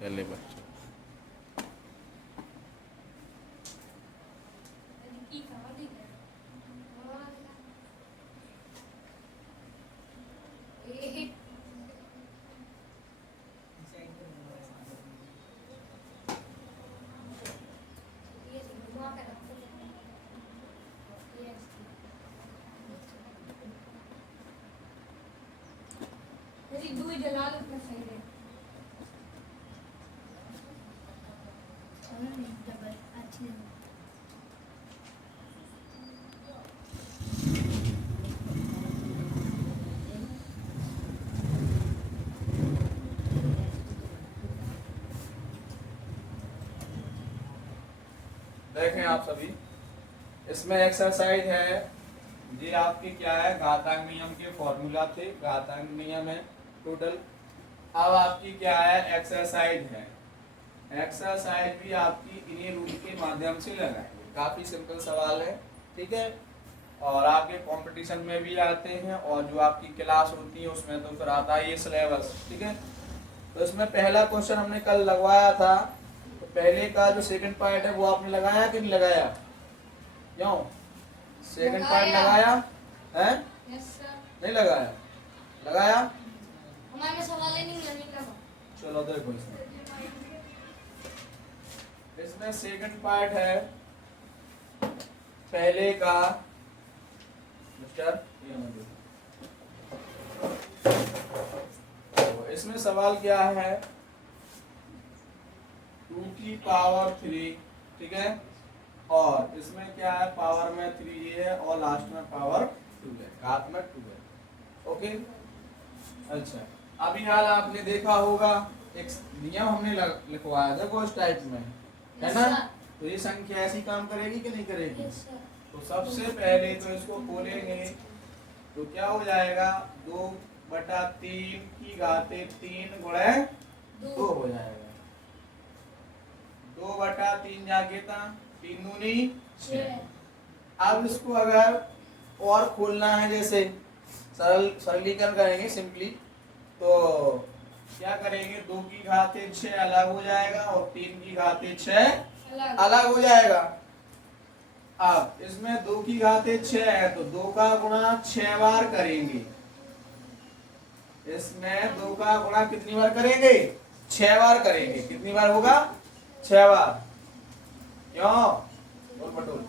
पहले बच्चों देखें आप सभी, इसमें एक्सरसाइज है। ये आपके क्या है, घातांक नियम के फॉर्मूला थे, घातांक नियम है टोटल। अब आपकी क्या है, एक्सरसाइज है। एक्सरसाइज भी आपकी इन्हीं रूल के माध्यम से लगाएंगे। काफी सिंपल सवाल है, ठीक है। और आपके कंपटीशन में भी आते हैं, और जो आपकी क्लास होती है उसमें तो फिर आता है ये सिलेबस, ठीक है। तो इसमें पहला क्वेश्चन हमने कल लगवाया था, तो पहले का जो सेकंड पार्ट है वो आपने लगाया कि नहीं लगाया? क्यों सेकंड पार्ट लगाया है? नहीं लगाया? लगाया? हमारे सवाल ही नहीं लगा। चलो देखो, इसमें सेकंड पार्ट है पहले का मिस्टर। तो इसमें सवाल क्या है, 2 की पावर 3, ठीक है। और इसमें क्या है, पावर में 3 है और लास्ट में पावर 2 है, घात में 2 है। ओके, अच्छा। अभी हाल आपने देखा होगा, एक नियम हमने लिखवाया था कुछ टाइप में, है ना। तो ये संख्या ऐसी काम करेगी कि नहीं करेगी? तो सबसे पहले तो इसको खोलेंगे, तो क्या हो जाएगा, 2/3 की घाते 3 गुणे 2 हो जाएगा। 2/3 जाके था 3 दूनी 6। अब इसको अगर और खोलना है, जैसे सरलीकरण करेंगे सिंपली, तो क्या करेंगे, 2 की घाते 6 अलग हो जाएगा और 3 की घाते 6 अलग हो जाएगा। अब इसमें 2 की घाते 6 है तो 2 का गुणा 6 बार करेंगे। इसमें 2 का गुणा कितनी बार करेंगे? 6 बार करेंगे। कितनी बार होगा? 6 बार। क्यों बोल पटोल,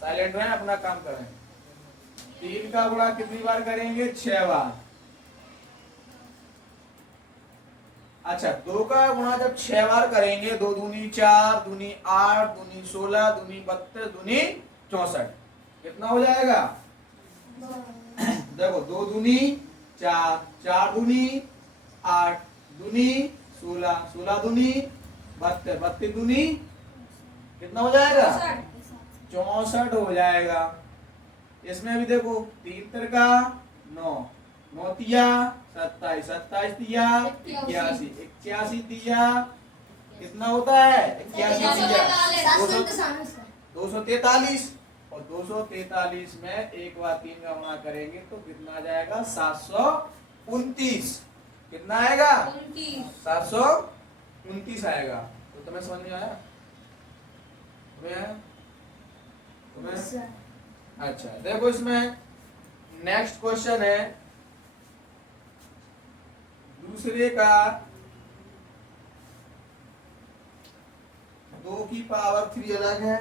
साइलेंट रहें, अपना काम करें। 3 का गुणा कितनी बार करेंगे? 6 बार। अच्छा, 2 का गुणा जब 6 बार करेंगे, 2 दूनी 4, दूनी 8, दूनी 16, दूनी 32, दूनी 64, कितना हो जाएगा? देखो, 2 दूनी 4, 4 दूनी 8, दूनी 16, 16 दूनी 32, 32 दूनी कितना हो जाएगा? 64 हो जाएगा। इसमें भी देखो, 3 तिरका 9, 9 तिया 27, 27 तिया 81, 81 तिया कितना होता है? 81 तिया 243, और 243 में 1 बार 3 का गुणा करेंगे तो कितना आ जाएगा? 729। कितना आएगा? 729 आएगा। तो तुम्हें समझ में आया? तुम्हें? अच्छा, देखो इसमें नेक्स्ट क्वेश्चन है दूसरे का, 2 की पावर 3 अलग है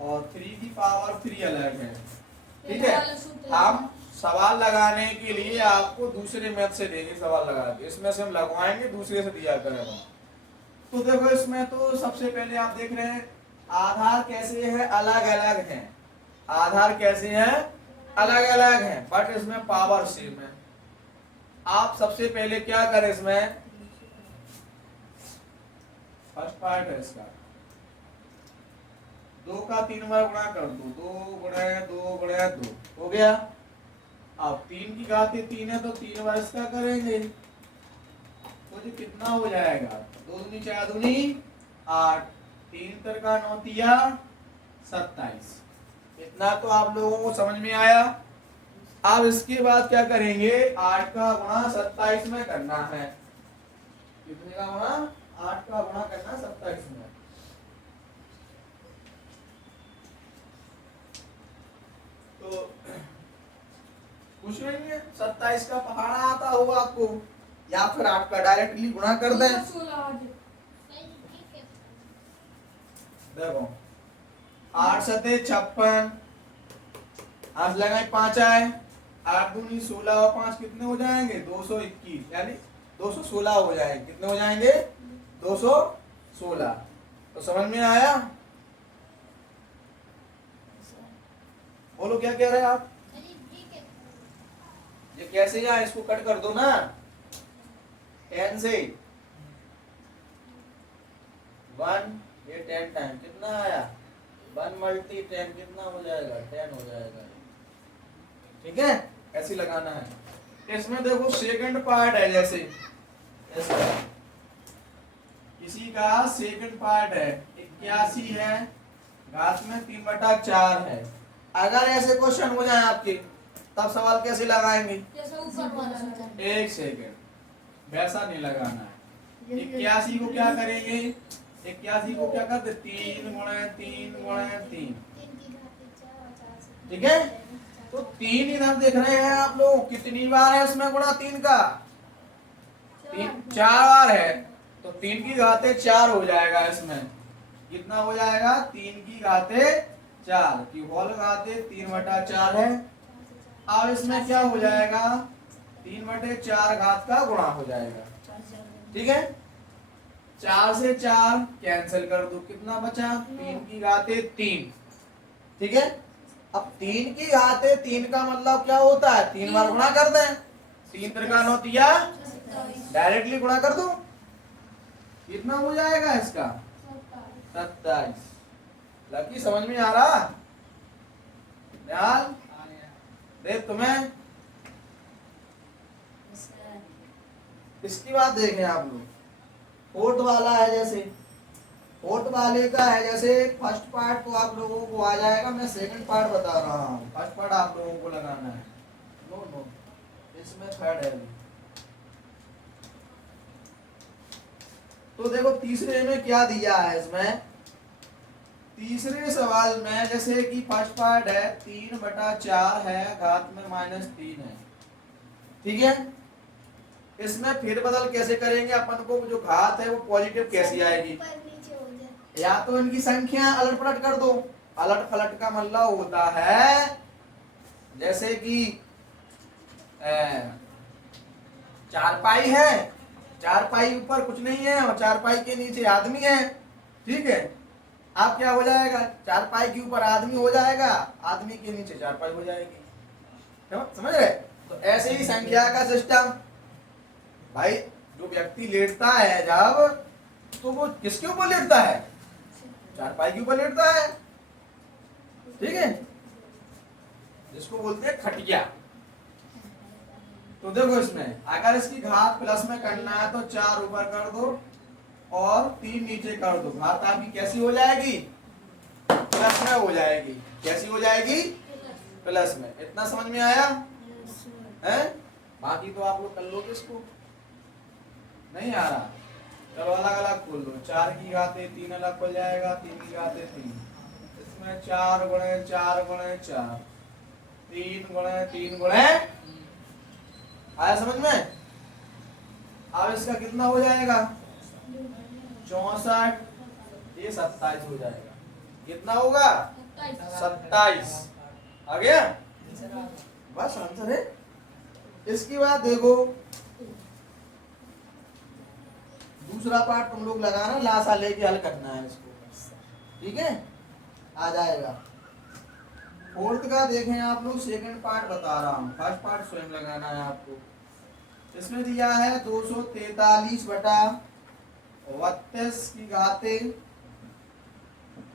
और 3 की पावर 3 अलग है, ठीक है। हम सवाल लगाने के लिए आपको दूसरे मैथ से देंगे सवाल लगा के, इसमें से हम लगवाएंगे, दूसरे से दिया करेंगे। तो देखो, इसमें तो सबसे पहले आप देख रहे हैं आधार कैसे है, अलग अलग है। आधार कैसे हैं? अलग अलग हैं, बट इसमें पावर सेम है। आप सबसे पहले क्या करें, इसमें फर्स्ट पार्ट है इसका, 2 का 3 बार गुणा कर दो, 2 गुणे 2 गुणे 2 हो गया। अब 3 की घात 3 है तो 3 बार इसका करेंगे, तो ये कितना हो जाएगा? 2 दूनी 4 दूनी 8, 3 तिरका 9 तिया 27। इतना तो आप लोगों को समझ में आया। अब इसके बाद क्या करेंगे, 8 का गुणा 27 में करना है। कितने का गुणा? 8 का गुणा करना 27 में। तो कुछ नहीं है, 27 का पहाड़ा आता होगा आपको, या फिर 8 का डायरेक्टली गुणा कर दें। 16 देखो 8 सते 56, आज लगाए 5 आए, 8 दूनी 16 और 5 कितने हो जाएंगे? 221, यानी 216 हो जाएंगे। कितने हो जाएंगे? 216। तो समझ में आया? बोलो क्या कह रहे हैं आप? ये कैसे जाए? इसको कट कर दो ना 10 से 1, ये 10 टाइम कितना आया? 1 मल्टी 10 कितना हो जाएगा? 10 हो जाएगा। ठीक है, ऐसे लगाना है। इसमें देखो सेकंड पार्ट है, जैसे किसी का सेकंड पार्ट है 81 है, घात में 3/4 है। अगर ऐसे क्वेश्चन हो जाए आपके, तब सवाल कैसे लगाएंगे? जैसे ऊपर वाला सवाल। एक सेकंड, वैसा नहीं लगाना है। 81 को क्या करेंगे? 81 को क्या करते? 3 गुणा 3 गुणा 3। ठीक है, तो 3 इधर देख रहे हैं आप लोग, कितनी बार है इसमें गुणा 3 का? 4 बार है, तो 3 की घाते 4 हो जाएगा। इसमें कितना हो जाएगा? 3 की घाते 4 की होल घाते 3/4 है। अब इसमें क्या हो जाएगा? 3/4 घात का गुणा हो जाएगा। ठीक है, 4 से 4 कैंसिल कर दो, कितना बचा? 3 की घाते 3। ठीक है, अब 3 की घाते 3 का मतलब क्या होता है? 3 बार गुणा कर दें। 3 त्रिका 9 तिया, डायरेक्टली गुणा कर दो। कितना हो जाएगा इसका? 27। लकी समझ में आ रहा? ध्यान दे तुम्हें। इसकी बात देखें आप लोग, फोर्थ वाला है, जैसे फोर्थ वाले का है, जैसे फर्स्ट पार्ट तो आप लोगों को आ जाएगा, मैं सेकंड पार्ट बता रहा हूँ। फर्स्ट पार्ट आप लोगों को लगाना है। नो नो, इसमें थर्ड है अभी। तो देखो तीसरे में क्या दिया है इसमें? तीसरे सवाल में जैसे कि फर्स्ट पार्ट है 3/4 है, घात में -3 है। ठीक है, इसमें फिर बदल कैसे करेंगे अपन को? जो घात है वो पॉजिटिव कैसी आएगी? या तो इनकी संख्या अलट पलट कर दो। अलट पलट का मतलब होता है जैसे कि 4 पाई है, 4 पाई ऊपर कुछ नहीं है और 4 पाई के नीचे आदमी है। ठीक है, आप क्या हो जाएगा? 4 पाई के ऊपर आदमी हो जाएगा, आदमी के नीचे 4 पाई हो जाएगी। समझ रहे? तो ऐसे ही संख्या का सिस्टम भाई, जो व्यक्ति लेटता है जब, तो वो किसके ऊपर लेटता है? 4 पाई के ऊपर लेटता है। ठीक है, जिसको बोलते हैं खटिया। तो देखो इसमें अगर इसकी घात प्लस में करना है तो 4 ऊपर कर दो और 3 नीचे कर दो। घात आपकी कैसी हो जाएगी? प्लस में हो जाएगी। कैसी हो जाएगी? प्लस में। इतना समझ में आया है? बाकी तो आप लोग कर लोगे, इसको नहीं आ रहा? चलो अलग अलग खोल लो। 4 की घाते 3 अलग हो जाएगा, 3 की घाते 3। इसमें 4 गुणे 4 गुणे 4, 3 गुणे 3 गुणे। आया समझ में? अब इसका कितना हो जाएगा? 64, ये 27 हो जाएगा। कितना होगा? 27। आ गया? बस आंसर है। इसकी बात देखो, दूसरा पार्ट तुम लोग लगाना, लासा लेके हल करना है इसको। ठीक है, आ जाएगा। फोर्थ का देखें आप लोग, सेकंड पार्ट बता रहा हूँ, फर्स्ट पार्ट स्वयं लगाना है आपको। इसमें दिया है 243/32 की घाते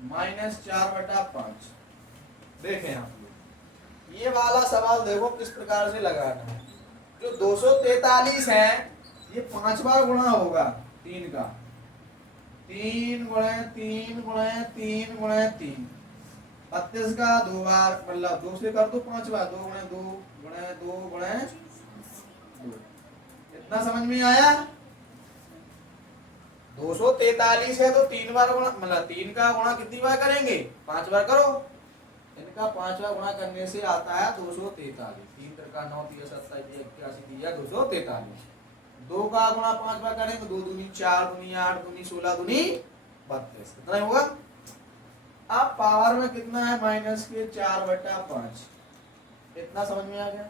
-4/5। देखें आप लोग, ये वाला सवाल देखो किस प्रकार से लगाना है। जो 243 है, ये 5 बार गुणा होगा 3 का। 3 गुणे 3 गुणे 3 गुणे 3। 32 का 2 बार, मतलब 2 से कर दो 5 बार। 2 गुणे 2 गुणे 2 गुणे 2। इतना समझ में आया? 243 है तो 3 बार गुणा, मतलब 3 का गुणा कितनी बार करेंगे? 5 बार करो। इनका 5 बार गुणा करने से आता है 243। 3 त्रिका 9 3 27 81 दिया 243। 2 का गुणा 5 बार करेंगे, 2 दूनी 4 दूनी 8 दूनी 16 दूनी 32। कितना होगा? अब पावर में कितना है? माइनस के 4/5। इतना समझ में आ गया?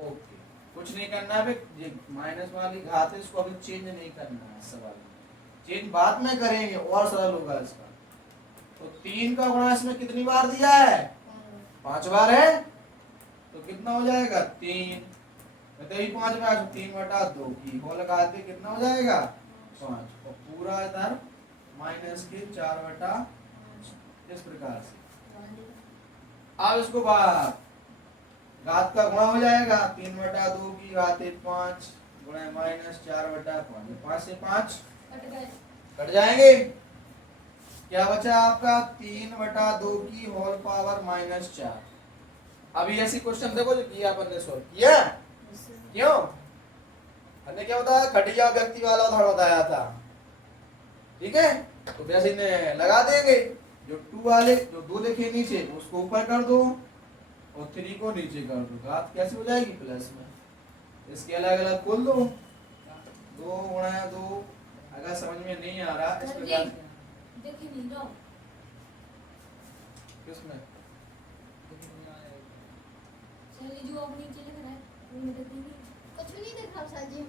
ओके, कुछ नहीं करना है, ये माइनस वाली घात है, इसको अभी चेंज नहीं करना है। सवाल चेंज बाद में करेंगे और सरल होगा इसका। तो 3 का गुणा इसमें कितनी बार दिया है? 5 बार है, तो कितना हो जाएगा? 3। तो ही 5 बार, 3/2 की होल लगाते कितना हो जाएगा? 5। और पूरा इधर माइनस के 4/5 इस प्रकार से। अब इसको बाहर घात का गुणा हो जाएगा, 3/2 की घात 5 गुणा माइनस 4/5। 5 से 5 कट गए। कट जाएंगे। क्या बचा आपका? 3/2 की होल पावर माइनस 4। अभी ऐसी क्वेश्चन देखो जो किया अपन ने, सॉल्व किया। क्यों? हमने क्या बताया? खटिया व्यक्ति वाला उदाहरण बताया था। ठीक है, तो वैसे ने लगा देंगे। जो 2 वाले, जो 2 लिखे नीचे उसको ऊपर कर दो और 3 को नीचे कर दो। घात कैसे हो जाएगी? प्लस में। इसके अलग अलग खोल दो, 2 गुणा 2। अगर समझ में नहीं आ रहा इस प्रकार से। देखिए नहीं लो। किसमें? चलिए जो अब नीचे लिख रहा है वो में देखेंगे। कुछ भी नहीं देख रहा सर जी।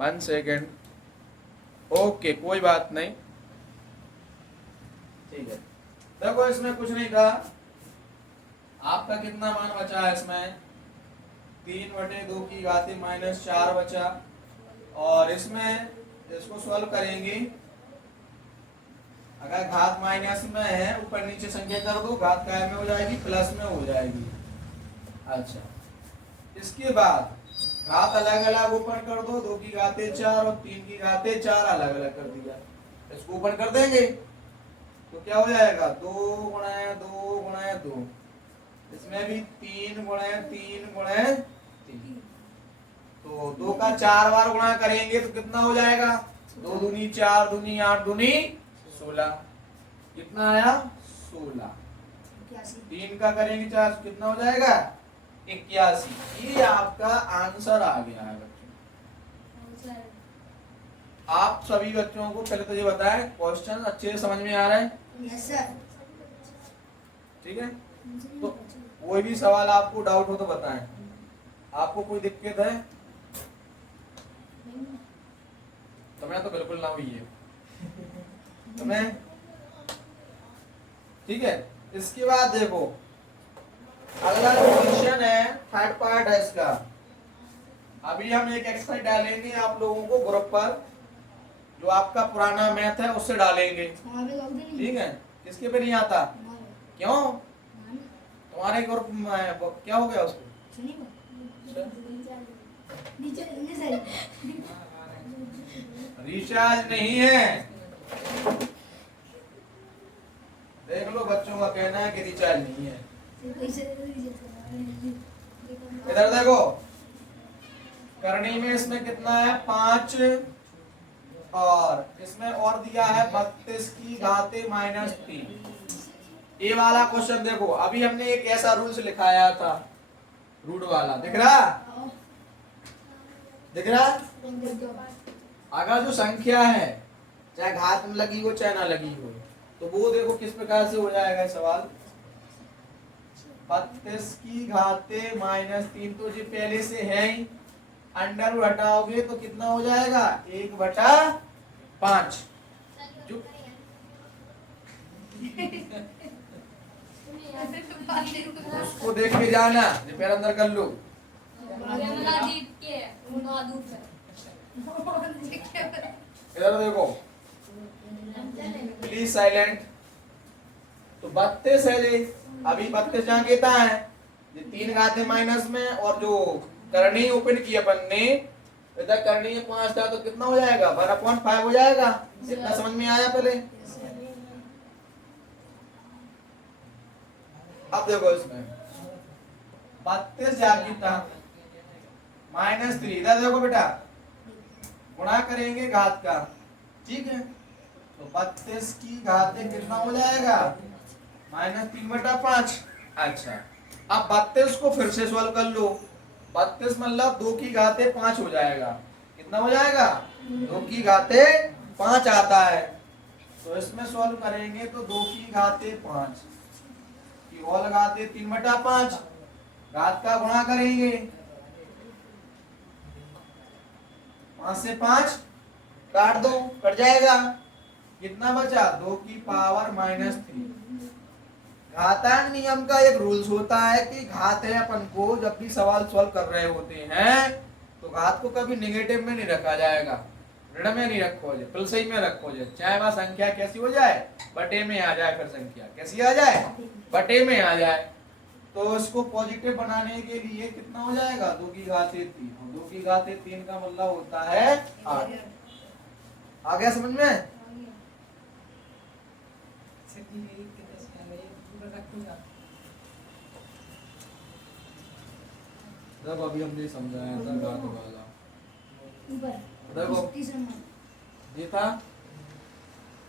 1 सेकेंड। ओके, कोई बात नहीं, ठीक है। देखो इसमें कुछ नहीं था। आपका कितना मान बचा है इसमें? 3/2 की घात माइनस 4 बचा। और इसमें इसको सॉल्व करेंगे। अगर घात माइनस में है, ऊपर नीचे संख्या कर दो, घात काय में हो जाएगी? प्लस में हो जाएगी। अच्छा, इसके बाद घात अलग अलग ऊपर कर दो, 2 की घातें 4 और 3 की घातें 4 अलग अलग कर दिया। इसको ऊपर कर देंगे तो क्या हो जाएगा? 2 गुणा 2 गुणा 2। इसमें भी 3 गुणा 3 गुणा 3। तो 2 का 4 बार गुणा करेंगे तो कितना हो जाएगा? 2 दूनी 4 दूनी 8 दूनी 16। कितना आया? 16। 3 का करेंगे 4, कितना हो जाएगा? 81। ये आपका आंसर आ गया है बच्चों। आप सभी बच्चों को पहले तो ये बताएं, क्वेश्चन अच्छे से समझ में आ रहा है? Yes sir. ठीक है, तो कोई भी सवाल आपको डाउट हो तो बताएं। आपको कोई दिक्कत है? तुम्हें तो बिल्कुल ना हुई है तुम्हें। ठीक है, इसके बाद देखो अगला जो क्वेश्चन है, थर्ड पार्ट है इसका। अभी हम एक एक्सरसाइज डालेंगे आप लोगों को ग्रुप पर, जो आपका पुराना मैथ है उससे डालेंगे। ठीक है, किसके पे नहीं आता? क्यों? तुम्हारे ग्रुप में क्या हो गया उसको? रिचार्ज नहीं है। देख लो, बच्चों का कहना है कि रिचार्ज नहीं है। इधर देखो, करनी में इसमें कितना है? 5 और इसमें और दिया है 32 की घातें माइनस 3। ये वाला क्वेश्चन देखो, अभी हमने एक ऐसा रूल्स लिखाया था, रूट वाला। दिख रहा? दिख रहा? अगर जो संख्या है चाहे घात में लगी हो चाहे ना लगी हो, तो वो देखो किस प्रकार से हो जाएगा सवाल। 32 की घातें माइनस 3, तो जी पहले से है ही। अंडर हटाओगे तो कितना हो जाएगा? 1/5। उसको देख के जाना, रिपेयर अंदर कर लो। इधर देखो प्लीज, साइलेंट। तो 32 है जी, अभी 32 जहाँ कहता है, ये 3 घातें माइनस में, और जो करनी ओपन की अपन ने, इधर करनी है 5 था, तो कितना हो जाएगा? 1/5 हो जाएगा। इतना समझ में आया पहले? अब देखो इसमें 32 जाती था माइनस 3। इधर देखो बेटा, गुणा करेंगे घात का, ठीक है। तो 32 की घात कितना हो जाएगा, -3/5। अच्छा, अब 32 को फिर से सॉल्व कर लो। 32 मतलब 2 की घात 5 हो जाएगा। कितना हो जाएगा, 2 की घात 5 आता है। तो इसमें सॉल्व करेंगे तो 2 की घात 5 की होल घात 3/5, घात का गुणा करेंगे, 5 से 5 काट दो, कट जाएगा। कितना बचा, 2 की पावर -3। घातांक नियम का एक रूल्स होता है कि घात है अपन को जब भी सवाल सॉल्व कर रहे होते हैं तो घात को कभी नेगेटिव में नहीं रखा जाएगा, ऋण में नहीं रखो जाए, प्लस ही में रखो जाए। चाहे वह संख्या कैसी हो जाए, बटे में आ जाए, फिर संख्या कैसी आ जाए, बटे में आ जाए। तो इसको पॉजिटिव बनाने के लिए कितना हो जाएगा, 2 की घात 3। 2 की घात 3 का मतलब होता है 8। आ गया समझ में। जब अभी हमने समझाया था घात वाला, देखो ये था।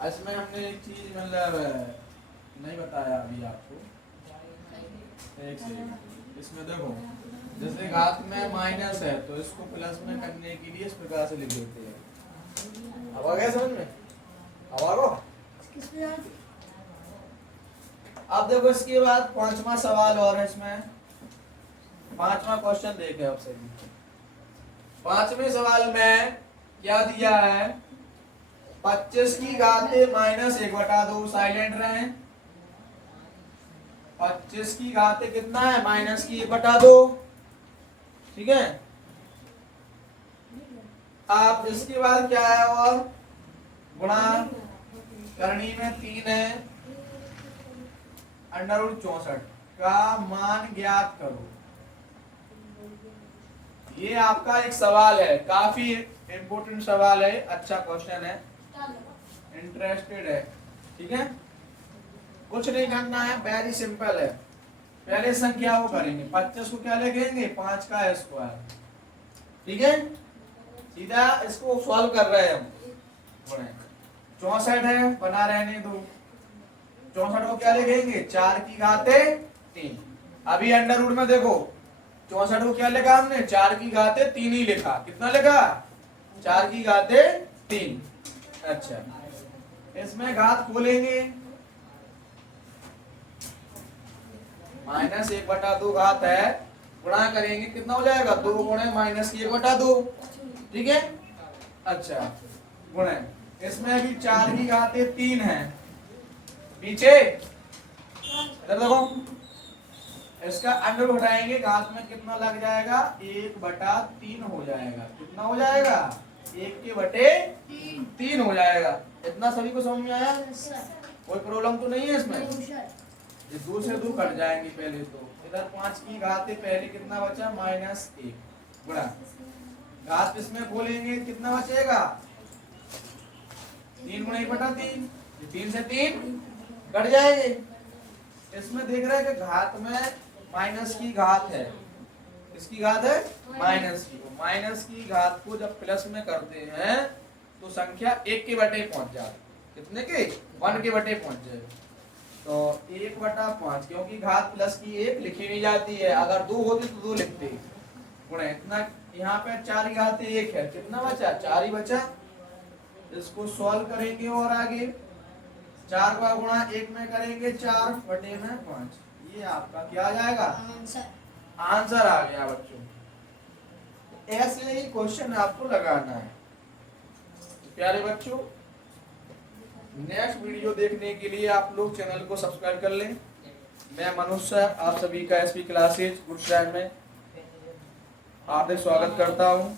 इसमें हमने एक चीज मतलब नहीं बताया अभी आपको, एक सेकंड। इसमें देखो, जैसे घात में माइनस है तो इसको प्लस में करने के लिए इस प्रकार से लिख देते हैं। अब आ गया समझ में, अब आ गो। अब देखो इसके बाद 5वां सवाल और है इसमें, 5वां क्वेश्चन देखे आपसे। 5वें सवाल में क्या दिया है, 25 की घात -1/2, साइलेंट रहे। 25 की घात कितना है, -1/2, ठीक है। अब इसके बाद क्या है, और गुणा करनी में 3 है, √64 का मान ज्ञात करो। ये आपका एक सवाल है, काफी इंपोर्टेंट सवाल है, अच्छा क्वेश्चन है, इंटरेस्टेड है, ठीक है। कुछ नहीं करना है, वेरी सिंपल है। पहले संख्या को करेंगे, 25 को क्या लिखेंगे, 5 का स्क्वायर, ठीक है। सीधा इसको सॉल्व कर रहे हैं हम। 64 है, बना रहने दो। 64 को क्या लिखेंगे, 4 की घात 3। अभी अंडर रूट में देखो, 64 को क्या लिखा हमने, 4 की घात 3 ही लिखा। कितना लिखा, 4 की घात 3। अच्छा, इसमें घात खोलेंगे, -1/2 घात है, गुणा करेंगे, कितना हो जाएगा, 2 गुणे -1/2, ठीक है। अच्छा, गुणे, इसमें भी 4 की घात 3 है, नीचे इधर देखो, इसका अंडर उठाएंगे, घात में कितना लग जाएगा, 1/3 हो जाएगा। कितना हो जाएगा, 1/3 हो जाएगा। इतना सभी को समझ में आया, कोई प्रॉब्लम तो नहीं है इसमें। ये 2 से 2 कट जाएंगे पहले तो। इधर 5 की घात पहले कितना बचा, -1 गुणा, घात इसमें खोलेंगे, कितना बचेगा, 3 गुणा 1/3, 3 से 3 कट जाएंगे। इसमें देख रहे हैं कि घात में माइनस की घात है, किसकी घात है, माइनस की। माइनस की घात को जब प्लस में करते हैं तो संख्या 1 के बटे पहुंच जाती, कितने के, 1 के बटे पहुंच जाए। तो 1/5, क्योंकि घात प्लस की 1 लिखी नहीं जाती है, अगर 2 होती तो 2 लिखते। गुणे इतना, यहाँ पे 4 की घात 1 है, कितना बचा, 4 ही बचा। इसको सॉल्व करेंगे और आगे 4 का गुणा 1 में करेंगे, 4/5। ये आपका क्या आ जाएगा, आंसर आ गया बच्चों। ऐसे ही क्वेश्चन आपको लगाना है। प्यारे बच्चों, नेक्स्ट वीडियो देखने के लिए आप लोग चैनल को सब्सक्राइब कर लें। मैं मनोज सर आप सभी का एसपी क्लासेज गुरुग्राम में हार्दिक स्वागत करता हूं।